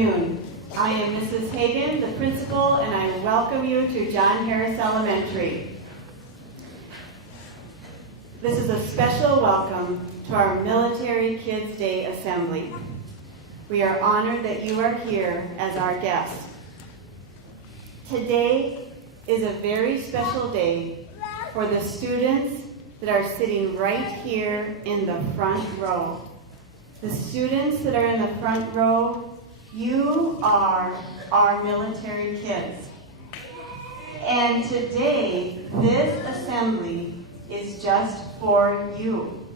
afternoon. I am Mrs. Hagan, the principal, and I welcome you to John Harris Elementary. This is a special welcome to our Military Kids Day Assembly. We are honored that you are here as our guests. Today is a very special day for the students that are sitting right here in the front row. The students that are in the front row, you are our military kids. And today, this assembly is just for you.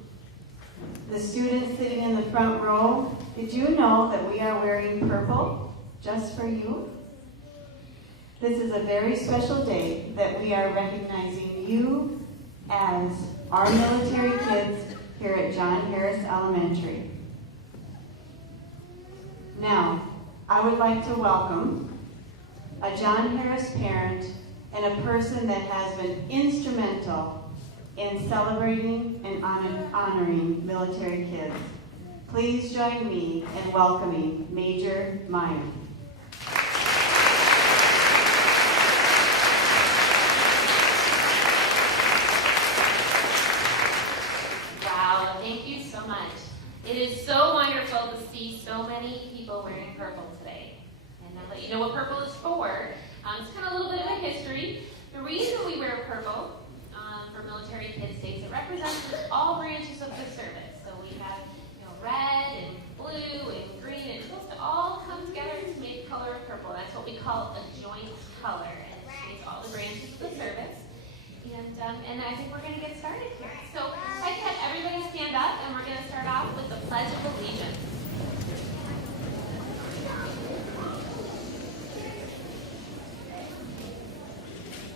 The students sitting in the front row, did you know that we are wearing purple just for you? This is a very special day that we are recognizing you as our military kids here at John Harris Elementary. Now, I would like to welcome a John Harris parent and a person that has been instrumental in celebrating and honoring military kids. Please join me in welcoming Major Meyer. Wow, thank you so much. It is so wonderful to see so many people wearing purple today. And I'll let you know what purple is for. It's kind of a little bit of a history. The reason we wear purple for Military Kids Day is it represents all branches of the service. So we have red and blue and green, and it's supposed to all come together to make the color of purple. That's what we call a joint color, and it shows all the branches of the service. And I think we're going to get started here. So I'd like to have everybody stand up, and we're going to start off with the Pledge of Allegiance.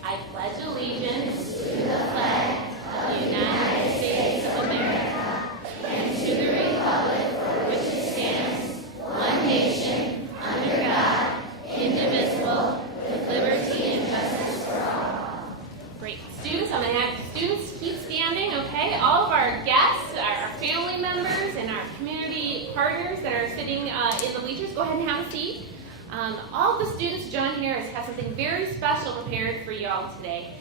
I pledge allegiance to the flag of the United States of America and to the republic for which it stands, one nation, under God, indivisible, with liberty and justice for all. Great. Students, I'm going to have students keep standing, okay? All of our guests, our family members, and our community partners that are sitting in the bleachers, go ahead and have a seat. All of the students, John Harris, have something very special prepared for you all today.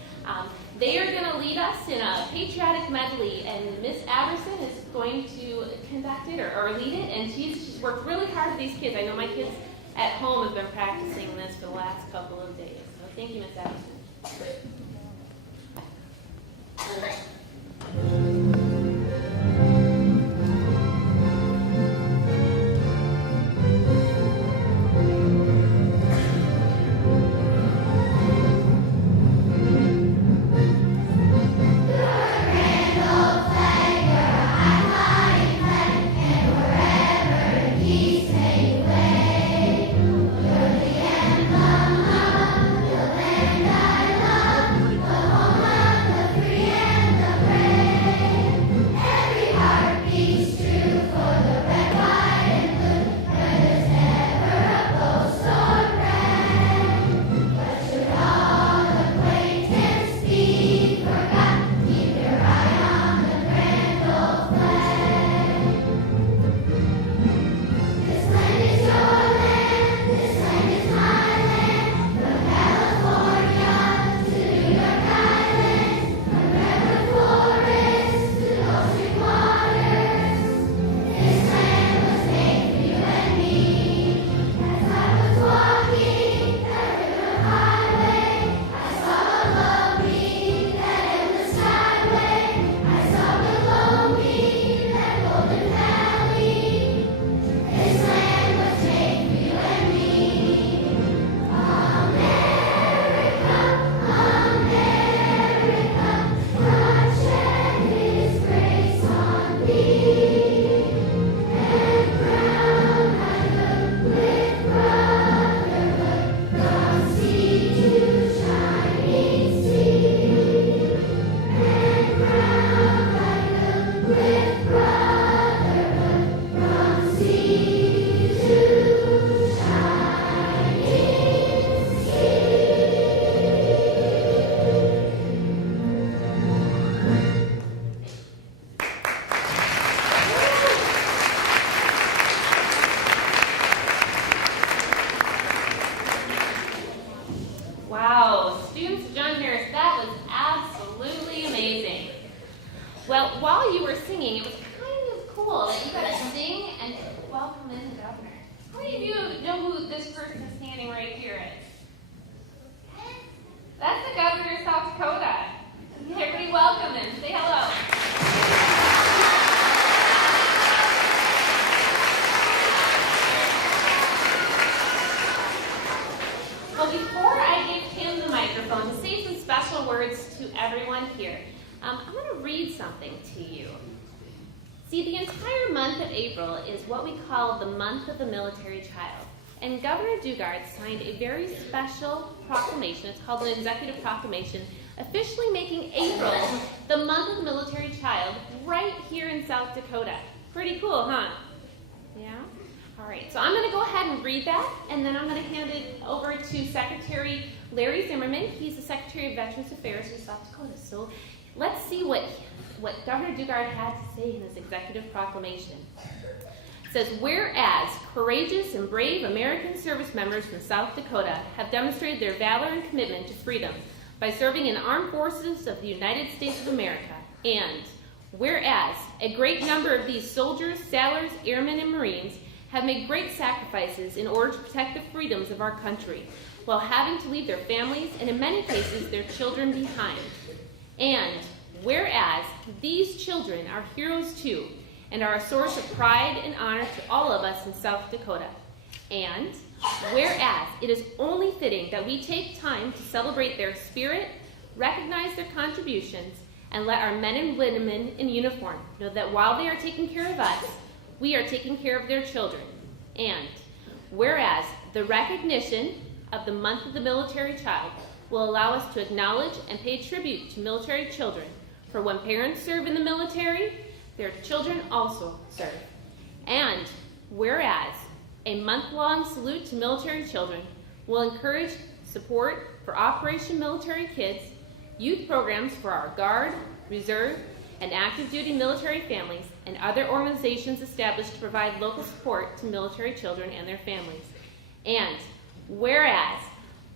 They are going to lead us in a patriotic medley, and Miss Aberson is going to conduct it or lead it, and she's worked really hard with these kids. I know my kids at home have been practicing this for the last couple of days. So thank you, Miss Aberson. Wow, students of John Harris, that was absolutely amazing. Well, while you were singing, it was kind of cool that you got to sing and welcome in the governor. How many of you know who this person standing right here is? That's the governor of South Dakota. Everybody welcome him. Say hello. Well, before I give him the microphone to say some special words to everyone here, I'm going to read something to you. See, the entire month of April is what we call the month of the military child. And Governor Dugard signed a very special proclamation. It's called an executive proclamation, officially making April the month of the military child right here in South Dakota. Pretty cool, huh? Yeah? All right, so I'm going to go ahead and read that, and then I'm going to hand it over to Secretary Larry Zimmerman. He's the Secretary of Veterans Affairs in South Dakota. So let's see what Governor Dugard had to say in this executive proclamation. It says, whereas courageous and brave American service members from South Dakota have demonstrated their valor and commitment to freedom by serving in armed forces of the United States of America, and whereas a great number of these soldiers, sailors, airmen, and Marines have made great sacrifices in order to protect the freedoms of our country, while having to leave their families and in many cases their children behind. And whereas these children are heroes too, and are a source of pride and honor to all of us in South Dakota. And whereas it is only fitting that we take time to celebrate their spirit, recognize their contributions, and let our men and women in uniform know that while they are taking care of us, we are taking care of their children. And whereas the recognition of the month of the military child will allow us to acknowledge and pay tribute to military children, for when parents serve in the military, their children also serve. And whereas a month-long salute to military children will encourage support for Operation Military Kids, youth programs for our Guard, Reserve, and active duty military families, and other organizations established to provide local support to military children and their families. And whereas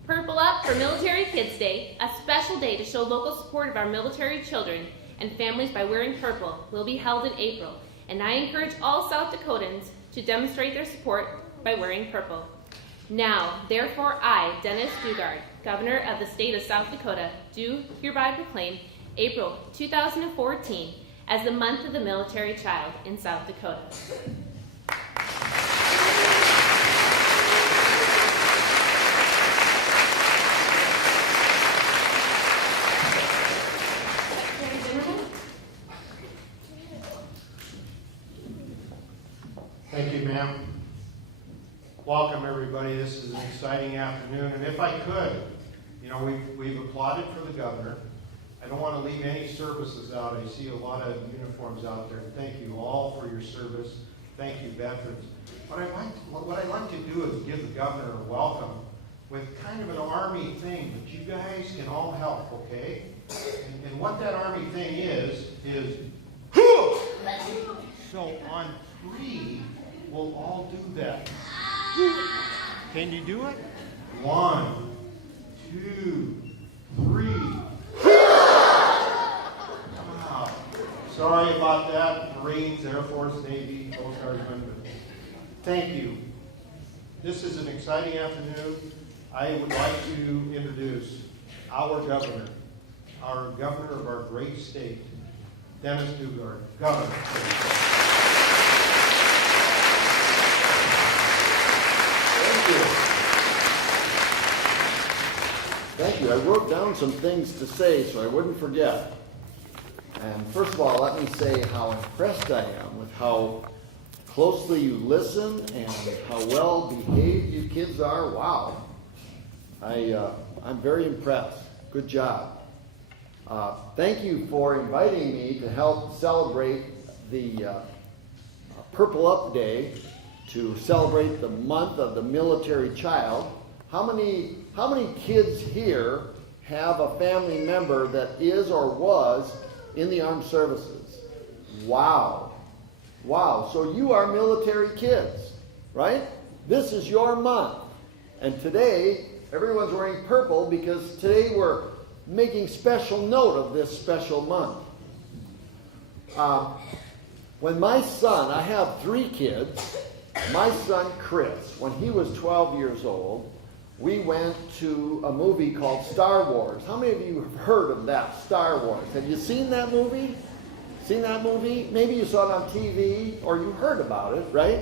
Purple Up for Military Kids Day, a special day to show local support of our military children and families by wearing purple, will be held in April, and I encourage all South Dakotans to demonstrate their support by wearing purple. Now, therefore, I, Dennis Dugard, Governor of the State of South Dakota, do hereby proclaim April 2014 as the month of the military child in South Dakota. Thank you, ma'am. Welcome, everybody. This is an exciting afternoon, and if I could, we've applauded for the governor. I don't want to leave any services out. I see a lot of uniforms out there. Thank you all for your service. Thank you, veterans. What I'd like to do is give the governor a welcome with kind of an Army thing, but you guys can all help, okay? And what that Army thing is so on 3, we'll all do that. Can you do it? 1, 2, 3. Wow. Sorry about that, Marines, Air Force, Navy, Coast Guardsmen. Thank you. This is an exciting afternoon. I would like to introduce our governor of our great state, Dennis Dugard. Governor. Thank you. I wrote down some things to say so I wouldn't forget. And first of all, let me say how impressed I am with how closely you listen and how well behaved you kids are. Wow. I'm very impressed. Good job. Thank you for inviting me to help celebrate the Purple Up Day, to celebrate the month of the military child. How many kids here have a family member that is or was in the armed services? Wow. Wow. So you are military kids, right? This is your month. And today Everyone's wearing purple because today we're making special note of this special month. When my son, I have 3 kids, my son Chris, when he was 12 years old, we went to a movie called Star Wars. How many of you have heard of that, Star Wars? Have you seen that movie? Seen that movie? Maybe you saw it on TV or you heard about it, right?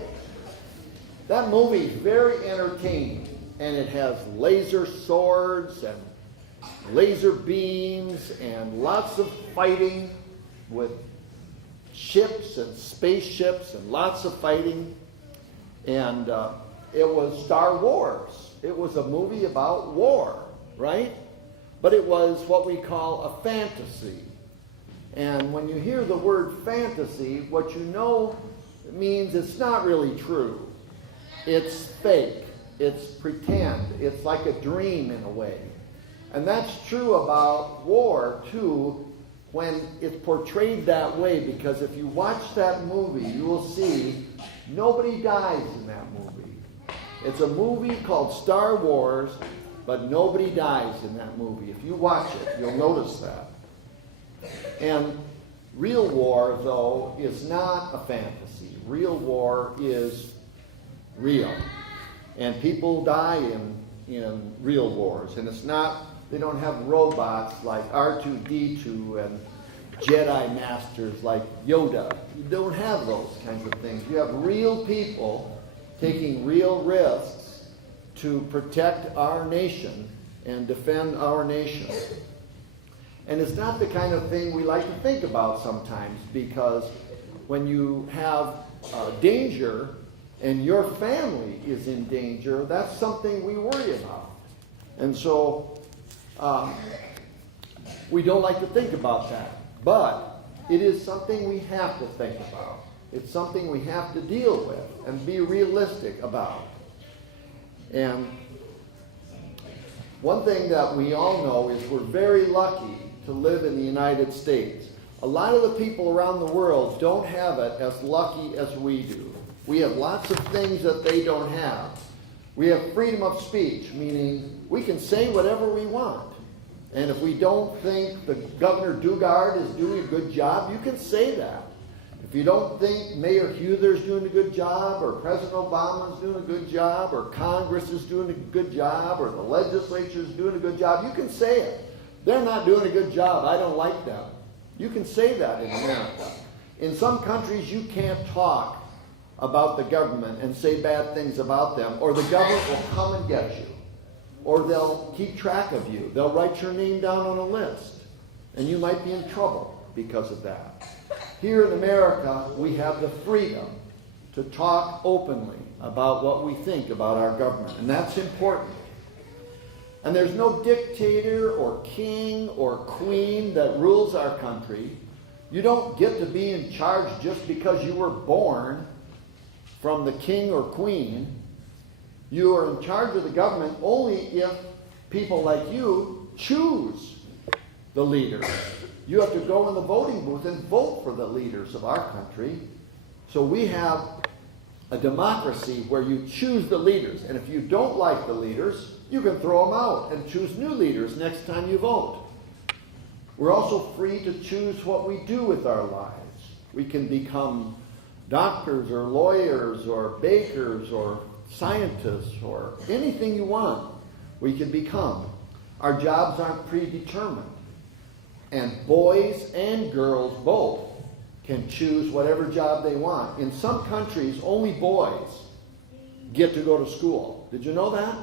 That movie is very entertaining, and it has laser swords and laser beams and lots of fighting with ships and spaceships and lots of fighting. And it was Star Wars. It was a movie about war, right? But it was what we call a fantasy. And when you hear the word fantasy, what you know means it's not really true. It's fake. It's pretend. It's like a dream in a way. And that's true about war, too, when it's portrayed that way, because if you watch that movie, you will see nobody dies in that movie. It's a movie called Star Wars, but nobody dies in that movie. If you watch it, you'll notice that. And real war, though, is not a fantasy. Real war is real. And people die in real wars. And it's not, they don't have robots like R2-D2 and Jedi masters like Yoda. You don't have those kinds of things. You have real people taking real risks to protect our nation and defend our nation. And it's not the kind of thing we like to think about sometimes, because when you have danger and your family is in danger, that's something we worry about. And so we don't like to think about that. But it is something we have to think about. It's something we have to deal with and be realistic about. And one thing that we all know is we're very lucky to live in the United States. A lot of the people around the world don't have it as lucky as we do. We have lots of things that they don't have. We have freedom of speech, meaning we can say whatever we want. And if we don't think the Governor Dugard is doing a good job, you can say that. If you don't think Mayor Huether's doing a good job, or President Obama's doing a good job, or Congress is doing a good job, or the legislature is doing a good job, you can say it. They're not doing a good job. I don't like them. You can say that in America. In some countries, you can't talk about the government and say bad things about them, or the government will come and get you. Or they'll keep track of you. They'll write your name down on a list. And you might be in trouble because of that. Here in America, we have the freedom to talk openly about what we think about our government. And that's important. And there's no dictator or king or queen that rules our country. You don't get to be in charge just because you were born from the king or queen. You are in charge of the government only if people like you choose the leaders. You have to go in the voting booth and vote for the leaders of our country. So we have a democracy where you choose the leaders. And if you don't like the leaders, you can throw them out and choose new leaders next time you vote. We're also free to choose what we do with our lives. We can become doctors or lawyers or bakers or scientists or anything you want, we can become. Our jobs aren't predetermined. And boys and girls both can choose whatever job they want. In some countries, only boys get to go to school. Did you know that?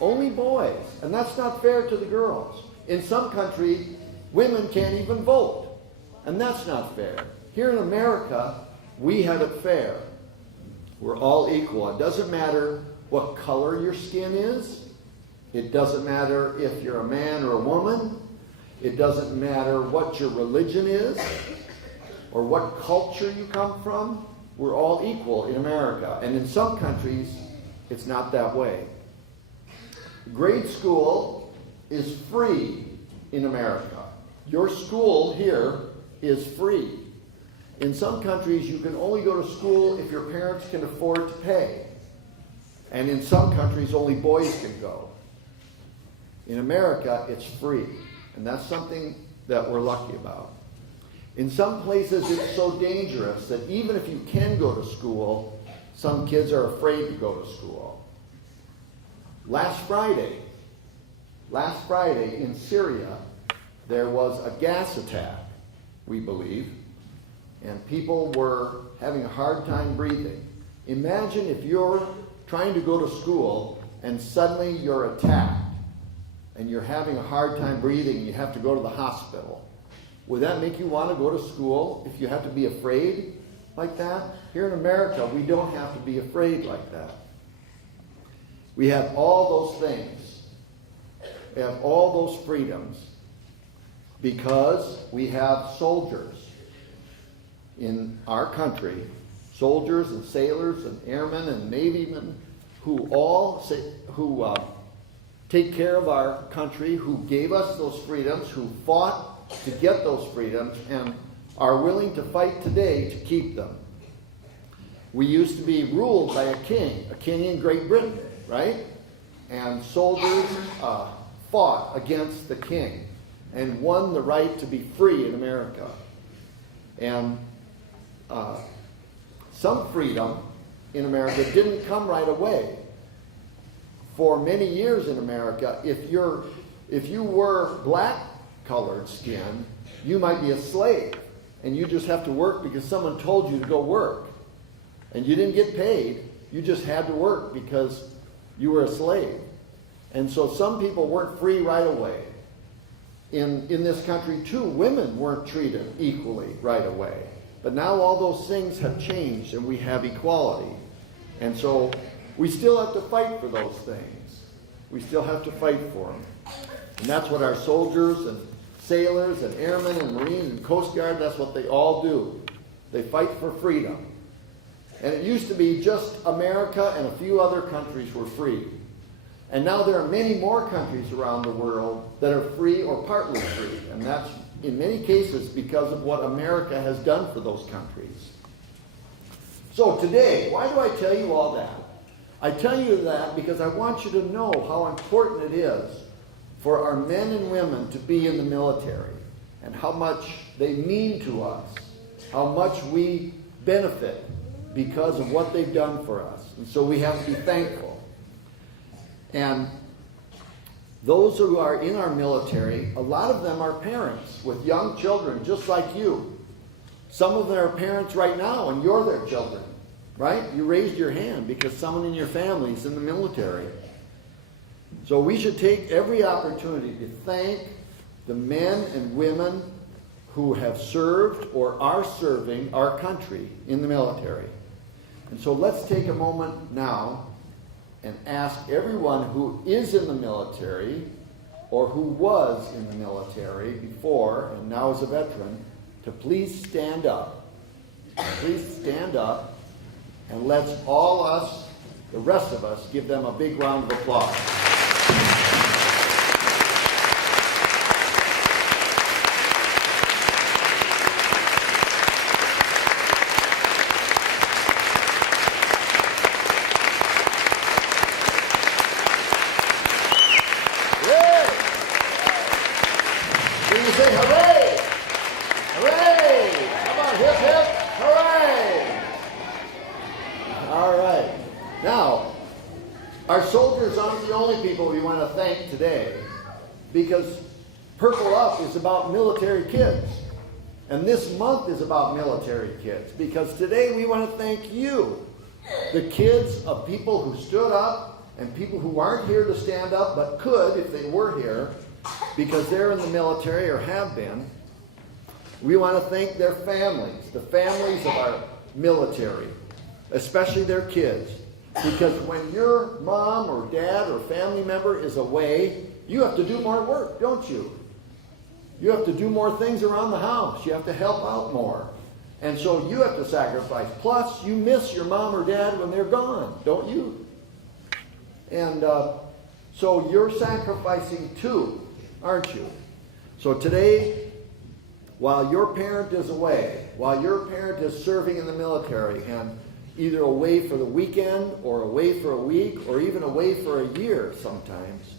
Only boys. And that's not fair to the girls. In some countries, women can't even vote. And that's not fair. Here in America, we have it fair. We're all equal. It doesn't matter what color your skin is. It doesn't matter if you're a man or a woman. It doesn't matter what your religion is or what culture you come from. We're all equal in America. And in some countries, it's not that way. Grade school is free in America. Your school here is free. In some countries, you can only go to school if your parents can afford to pay. And in some countries, only boys can go. In America, it's free. And that's something that we're lucky about. In some places, it's so dangerous that even if you can go to school, some kids are afraid to go to school. Last Friday in Syria, there was a gas attack, we believe, and people were having a hard time breathing. Imagine if you're trying to go to school and suddenly you're attacked and you're having a hard time breathing and you have to go to the hospital. Would that make you want to go to school if you have to be afraid like that? Here in America, we don't have to be afraid like that. We have all those things. We have all those freedoms because we have soldiers in our country, soldiers and sailors and airmen and navymen who take care of our country, who gave us those freedoms, who fought to get those freedoms, and are willing to fight today to keep them. We used to be ruled by a king in Great Britain, right? And soldiers fought against the king and won the right to be free in America. And some freedom in America didn't come right away. For many years in America, if you were black-colored skin, you might be a slave, and you just have to work because someone told you to go work. And you didn't get paid, you just had to work because you were a slave. And so some people weren't free right away. In this country, too, women weren't treated equally right away. But now all those things have changed and we have equality. And so we still have to fight for those things. We still have to fight for them. And that's what our soldiers and sailors and airmen and Marines and Coast Guard, that's what they all do. They fight for freedom. And it used to be just America and a few other countries were free. And now there are many more countries around the world that are free or partly free. And that's in many cases because of what America has done for those countries. So today, why do I tell you all that? I tell you that because I want you to know how important it is for our men and women to be in the military and how much they mean to us, how much we benefit because of what they've done for us. And so we have to be thankful. And those who are in our military, a lot of them are parents with young children just like you. Some of them are parents right now and you're their children, right? You raised your hand because someone in your family is in the military. So we should take every opportunity to thank the men and women who have served or are serving our country in the military. And so let's take a moment now and ask everyone who is in the military or who was in the military before and now is a veteran to please stand up. Please stand up, and let's all us, the rest of us, give them a big round of applause. Today, because Purple Up is about military kids, and this month is about military kids, because today we want to thank you, the kids of people who stood up and people who aren't here to stand up but could if they were here because they're in the military or have been. We want to thank their families, the families of our military, especially their kids. Because when your mom or dad or family member is away, you have to do more work, don't you? You have to do more things around the house. You have to help out more. And so you have to sacrifice. Plus, you miss your mom or dad when they're gone, don't you? And so you're sacrificing too, aren't you? So today, while your parent is away, while your parent is serving in the military and either away for the weekend or away for a week or even away for a year sometimes,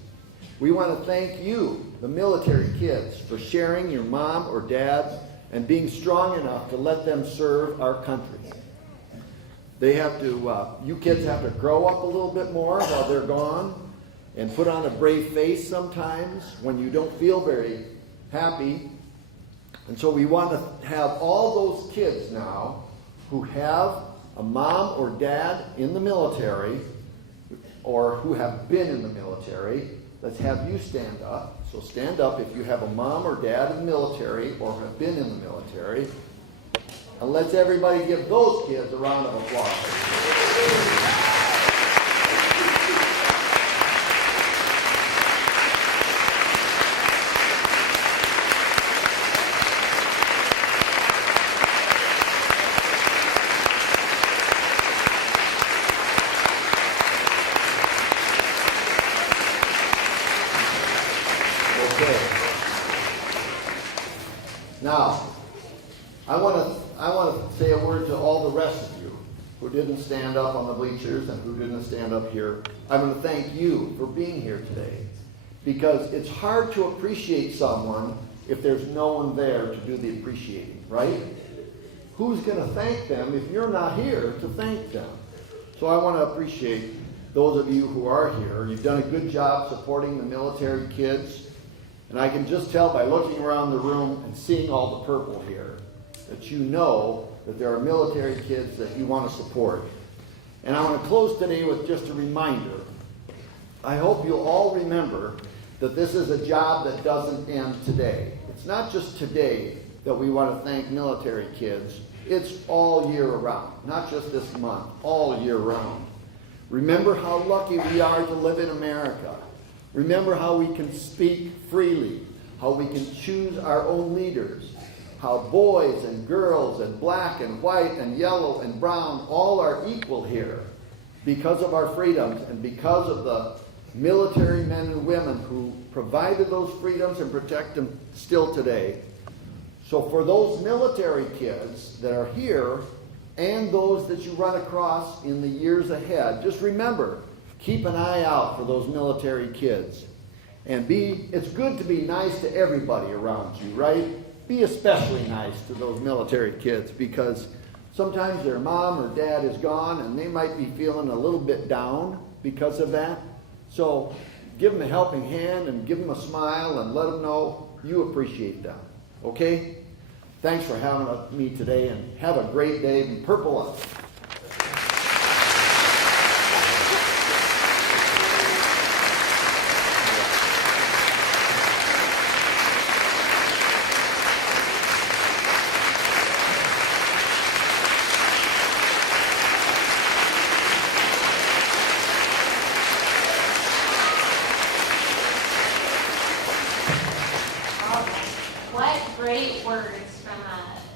We want to thank you, the military kids, for sharing your mom or dad and being strong enough to let them serve our country. They have to, you kids have to grow up a little bit more while they're gone and put on a brave face sometimes when you don't feel very happy. And so we want to have all those kids now who have a mom or dad in the military or who have been in the military. Let's have you stand up. So stand up if you have a mom or dad in the military or have been in the military. And let's everybody give those kids a round of applause. Now, I want to say a word to all the rest of you who didn't stand up on the bleachers and who didn't stand up here. I want to thank you for being here today, because it's hard to appreciate someone if there's no one there to do the appreciating, right? Who's going to thank them if you're not here to thank them? So I want to appreciate those of you who are here. You've done a good job supporting the military kids. And I can just tell by looking around the room and seeing all the purple here that you know that there are military kids that you want to support. And I want to close today with just a reminder. I hope you'll all remember that this is a job that doesn't end today. It's not just today that we want to thank military kids. It's all year around, not just this month, all year round. Remember how lucky we are to live in America. Remember how we can speak freely, how we can choose our own leaders, how boys and girls and black and white and yellow and brown all are equal here because of our freedoms and because of the military men and women who provided those freedoms and protect them still today. So for those military kids that are here and those that you run across in the years ahead, just remember, keep an eye out for those military kids. And it's good to be nice to everybody around you, right? Be especially nice to those military kids, because sometimes their mom or dad is gone and they might be feeling a little bit down because of that. So give them a helping hand and give them a smile and let them know you appreciate them. Okay? Thanks for having me today, and have a great day. Be purple up. What great words from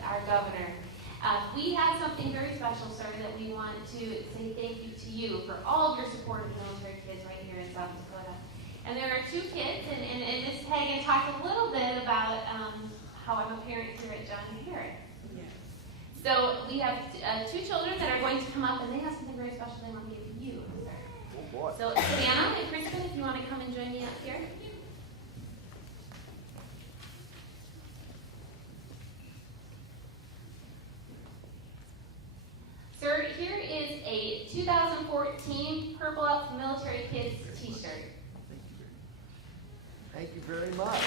our governor. We have something very special, sir, that we want to say thank you to you for all of your support of military kids right here in South Dakota. And there are two kids, and Ms. Hagan talked a little bit about how I'm a parent here at John Harris. Yes. So we have two children that are going to come up, and they have something very special they want to give you, sir. Oh boy. So Savannah and Kristen, if you want to come and join me up here. Sir, here is a 2014 Purple Up Military Kids t-shirt. Thank you very much.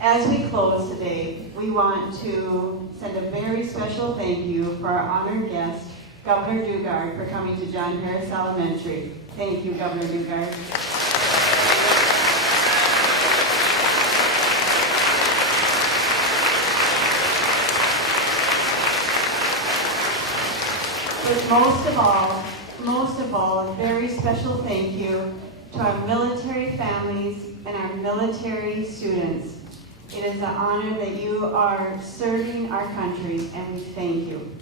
As we close today, we want to send a very special thank you for our honored guest, Governor Dugard, for coming to John Harris Elementary. Thank you, Governor Dugard. But most of all, a very special thank you to our military families and our military students. It is an honor that you are serving our country, and we thank you.